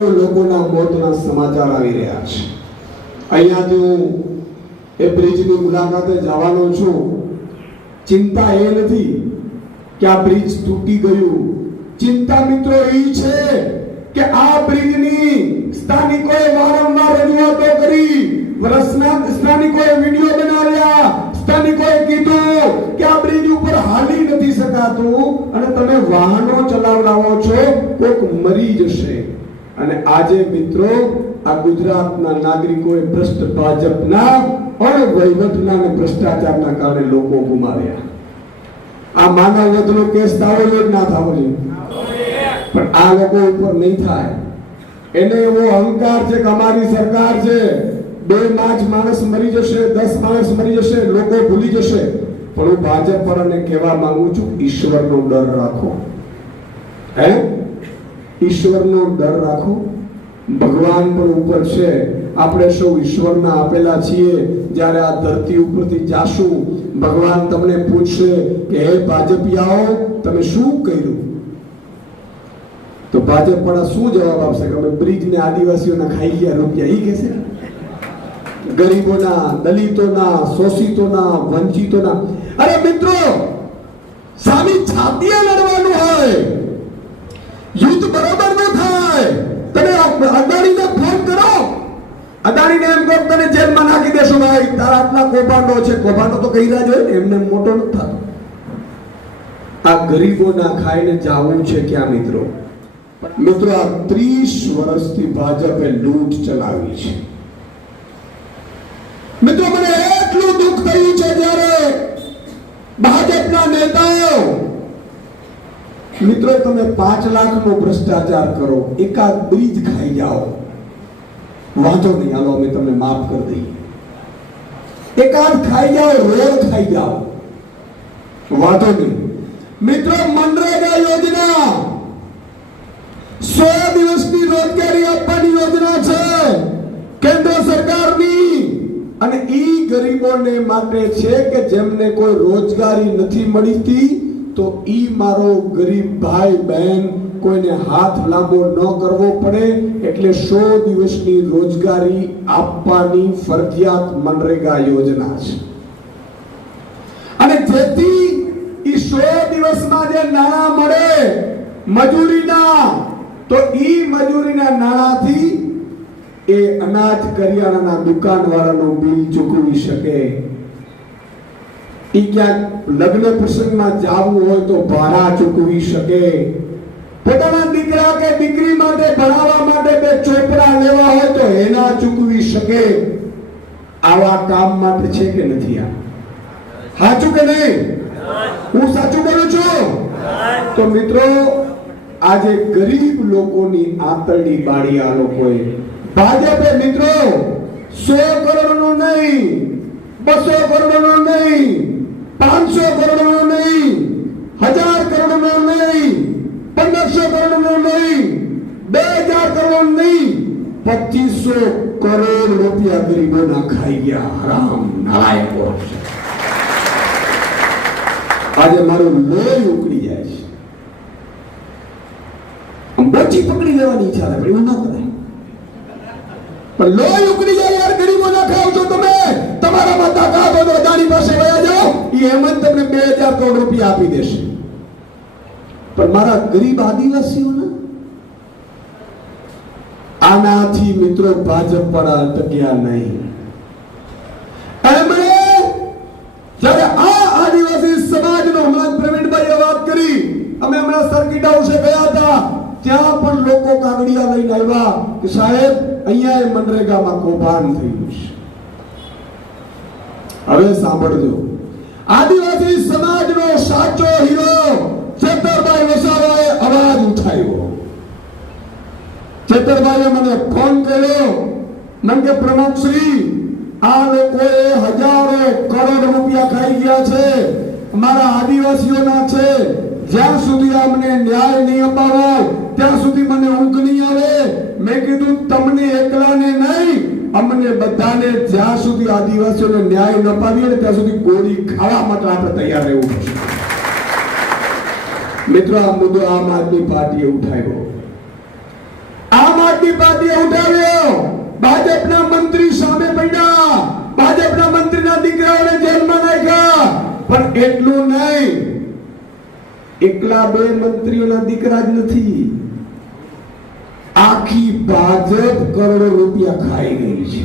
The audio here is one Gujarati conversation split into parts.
લોકોના મોતના સમાચાર આવી રહ્યા છે। અહીંયાથી હું એ બ્રિજની મુલાકાતે જવાનો છું। ચિંતા એ નથી કે આ બ્રિજ તૂટી ગયું, ચિંતા મિત્રો એ છે કે આ બ્રિજની સ્થાનિકોએ વારંવાર રજૂઆતો કરી, સ્થાનિકોએ વિડિયો બનાવ્યા, સ્થાનિકોએ કીધું કે આ બ્રિજ ઉપર હાલી નથી શકાતું અને તમે વાહનો ચલાવડાવો છો, કોક મરી જશે। અને આજે મિત્રો આ ગુજરાતના નાગરિકોએ ભ્રષ્ટ ભાજપના અણવહીવટના અને ભ્રષ્ટાચારના કારણે લોકો ગુમાવ્યા। આ માનવ વધનો કેસ થવો જોઈએ ના થવો જોઈએ, પણ આ લોકો ઉપર નહીં થાય। એને એવો અહંકાર છે કે અમારી સરકાર છે, 2 માણસ મરી જશે, 10 માણસ મરી જશે, લોકો ભૂલી જશે। પણ હું ભાજપ પરને કહેવા માંગુ છું, ઈશ્વરનો ડર રાખો। હે, ઈશ્વરનો ડર રાખો। ભગવાન પણ ઉપર છે, આપણે સૌ ઈશ્વરના આપેલા છીએ। જ્યારે આ ધરતી ઉપરથી જાશું, ભગવાન તમને પૂછશે કે હે ભાજપિયાઓ તમે શું કર્યું, તો ભાજપ વાળા શું જવાબ આપશે કે અમે બ્રિજને આદિવાસીઓના ખાઈ ગયા રૂપિયા, ઈ કહેશે। ગરીબોના, દલિતોના, શોષિતોના, વંચિતોના। અરે મિત્રો, સામી છાતીએ લડવાનું હોય, યુદ્ધ બરોબર ન થાય। તમે અદાણીને ફોન કરો, અદાણીને એમ કહો તને જેલમાં નાખી દેશો, ભાઈ તારા આટલા કૌભાંડો છે, કૌભાંડો તો કહી રહ્યા જોઈએ ને, એમને મોટો ન થતો। આ ગરીબોના ખાઈને જાવું છે ક્યાં મિત્રો? મિત્રો આ 30 વર્ષથી ભાજપે લૂંટ ચલાવી છે। મિત્રો મને એટલું દુઃખ થયું છે જ્યારે ભાજપના નેતાઓ, મિત્રો તમે 5 લાખનો ભ્રષ્ટાચાર કરો, એકાદ બ્રિજ ખાઈ જાઓ, વાંધો નહીં, હાલો અમે તમને માફ કરી દઈએ। એકાદ ખાઈ જાઓ, રોડ ખાઈ જાઓ, વાંધો નહીં। મિત્રો મનરેગા યોજના 100 દિવસની રોજગારી આપવાની યોજના છે કેન્દ્ર સરકારની, અને ઈ ગરીબોને માટે છે કે જેમને કોઈ રોજગારી નથી મળતી, તો ઈ મારો ગરીબ ભાઈ બહેન કોઈને હાથ લાંબો ન કરવો પડે, એટલે 100 દિવસની રોજગારી આપવાની ફરજિયાત મનરેગા યોજના છે। અને જેથી ઈ 100 દિવસમાં જે નાણાં મળે મજૂરીના, તો ઈ મજૂરીના નાણાંથી એ અનાજ કરિયાણાના દુકાનવાળાનું બિલ ચૂકવી શકે। ઈ ક્યાંક લગ્ન પ્રસંગમાં જાવું હોય તો ભાડા ચૂકવી શકે, પોતાના દીકરા કે દીકરી માટે ભણાવવા માટે 2 ચોપડા લેવા હોય તો એના ચૂકવી શકે। આવા કામ માટે છે કે નથી? આ સાચું કે નહીં? હું સાચું બોલું છું? તો મિત્રો આજે ગરીબ લોકોની આંતરડી બાળી આ લોકોએ, ભાજપે મિત્રો 100 કરોડનું નહીં, 200 કરોડનું નહીં, 500 કરોડનું નહીં, 1000 કરોડનું નહીં, 1500 કરોડનું નહીં, 2000 કરોડ નહીં, 2500 કરોડ રૂપિયા ગરીબોના ખાઈ ગયા હરામ નાલાયકો। આજે મારું લોહી ઉકળી જાય છે, બોચી પકડી લેવાની ઈચ્છા થાય, પણ એવું ન કરાય। પણ લોહી ઉકળી જાય યાર, ગરીબોના ખાવ છો તમે, તમારામાં તાકાત હોય તો અદાણી પાસે વયા જાઓ, એ એમ જ તમને 2000 કરોડ રૂપિયા આપી દેશે। પણ મારા ગરીબ આદિવાસીઓના આનાથી મિત્રો ભાજપ પર અટક્યા નહીં। એમણે જ્યારે આ આદિવાસી સમાજનો, હમણાં પ્રવીણભાઈએ વાત કરી, અમે હમણાં સર્કિટ હાઉસે ગયા હતા, ત્યાં પણ લોકો કાગળિયા લઈને આવ્યા કે સાહેબ અહીંયા એ મનરેગામાં કૌભાંડ થયું છે। હવે સાંભળજો, આદિવાસી સમાજનો સાચો હીરો ચેતરભાઈ વસાવાએ અવાજ ઉઠાવ્યો। ચેતરભાઈએ મને ફોન કર્યો, મને કે પ્રમુખશ્રી આ લોકોએ હજારો કરોડ રૂપિયા ખાઈ ગયા છે, અમારા આદિવાસીઓના છે, જ્યાં સુધી અમને ન્યાય નહીં અપાવો ત્યાં સુધી મને ઊંઘ નહીં આવે। મેં કીધું તમને એકલાને નહીં, અમને બધાને જ્યાં સુધી આદિવાસીઓને ન્યાય ન અપાવીએ ત્યાં સુધી ગોળી ખાવા માટે આપણે તૈયાર રહેવું પડશે। મિત્રો આ મુદ્દો આમ આદમી પાર્ટીએ ઉઠાવ્યો। આમ આદમી આદમી પાર્ટીએ ઉઠાવ્યો, ભાજપના મંત્રી સામે પડ્યા, ભાજપના મંત્રીના દીકરાઓને જેલમાં નાખ્યા, પણ એટલું નહીં, એકલા બે મંત્રીઓના દીકરા જ નથી, આખી ભાજપ કરોડો રૂપિયા ખાઈ ગઈ છે.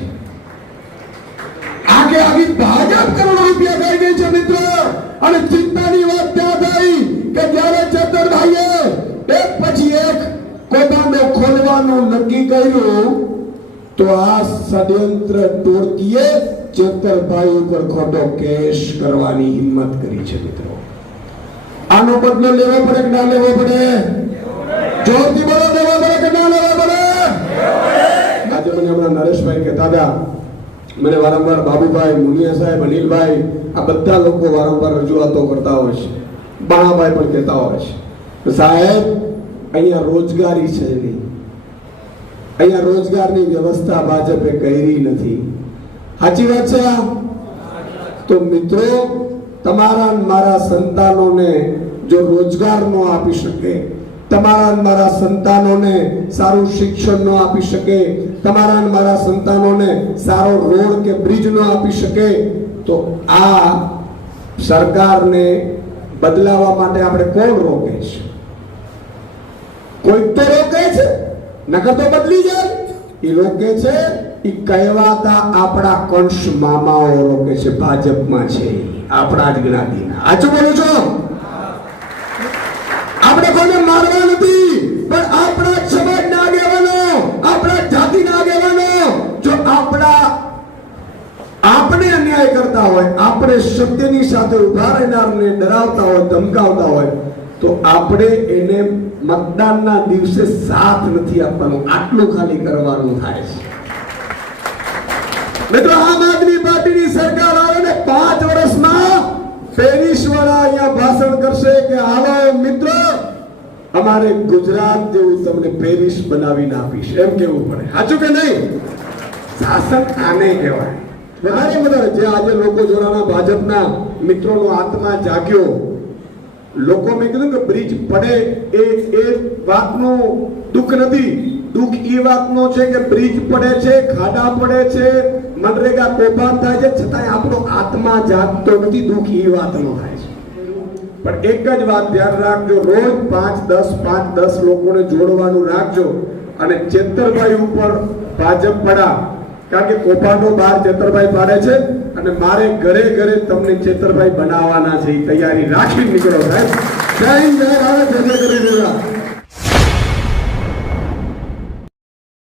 આખી ભાજપ કરોડો રૂપિયા ખાઈ ગઈ છે મિત્રો. અને ચિંતાની વાત ત્યાં થઈ કે જ્યારે ચેતરભાઈએ એક પછી એક કૌભાંડો ખોલવાનું નક્કી કર્યું તો આ ષડયંત્ર ટોળકીએ ચેતરભાઈ ઉપર ખોટો કેસ કરવાની હિંમત કરી છે મિત્રો. આનો બદલો લેવો પડે કે ના લેવો પડે? જોરથી બોલો, લેવો પડે કે ના લેવો પડે? આજે મને હમણાં નરેશભાઈ કહેતા હતા, મને વારંવાર બાબુભાઈ, મુનિયા સાહેબ, અનિલભાઈ, આ બધા લોકો વારંવાર રજૂઆતો કરતા હોય છે, બાણાભાઈ પણ કહેતા હોય છે, સાહેબ અહીંયા રોજગારી છે નહીં, અહીંયા રોજગારની વ્યવસ્થા ભાજપે કરી નથી. સાચી વાત છે આ? તો મિત્રો, તમારા મારા સંતાનોને જો રોજગાર ન આપી શકે, તમારા મારા સંતાનોને સારું શિક્ષણ ન આપી શકે, તમારા મારા સંતાનોને સારો રોડ કે બ્રિજ ન આપી શકે, તો આ સરકારને બદલાવા માટે આપણે કોણ રોકે છે? કોઈ તો રોકે છે, નકર તો બદલી જાય. એ રોકે છે એ કહેવાતા આપણા કંસ મામાઓ રોકે છે, ભાજપમાં છે, આપણા જ જ્ઞાતિના. આચું બોલું છો? આપણે કોઈને મારવા નથી, પણ આપણા સમાજના આગેવાનો, આપણા જાતિના આગેવાનો જો આપણે અન્યાય કરતા હોય, આપણે સત્યની સાથે ઉભા રહેનારને ડરાવતા હોય, ધમકાવતા હોય, તો આપણે એને મતદાનના દિવસે સાથ નથી આપવાનું, આટલું ખાલી કરવાનું થાય છે. મિત્રો, આમ આદમી પાર્ટીની સરકાર આવે ને 5 વર્ષમાં પેરિસ વાળા અહીંયા ભાષણ કરશે કે હાલો મિત્રો, અમારે ગુજરાત જેવું તમને પેરિસ બનાવીને આપીશ, એમ કેવું પડે. સાચું કે નહીં? શાસન આને કહેવાય. વધારે વધારે જે આજે લોકો જોડાના ભાજપના મિત્રોનો આત્મા જાગ્યો, લોકો મેં કીધું કે બ્રિજ પડે એ વાતનું દુઃખ નથી, દુઃખ એ વાતનો છે કે બ્રિજ પડે છે, ખાડા પડે છે, મનરેગા કૌભાંડ થાય છે, છતાંય આપણો આત્મા જાગતો નથી. દુઃખ એ વાતનો થાય છે. પણ એક જ વાત ધ્યાન રાખજો, રોજ 5-10 લોકોને જોડવાનું રાખજો. અને ચેતરભાઈ ઉપર ભાજપ પડા, કારણ કે કૌભાંડો બહાર ચેતરભાઈ પાડે છે, અને મારે ઘરે ઘરે તમને ચેતરભાઈ બનાવવાના છે. એ તૈયારી રાખી નીકળો સાહેબ. જય હિન્દ, જય ભારત, જય જય કરી દેવા.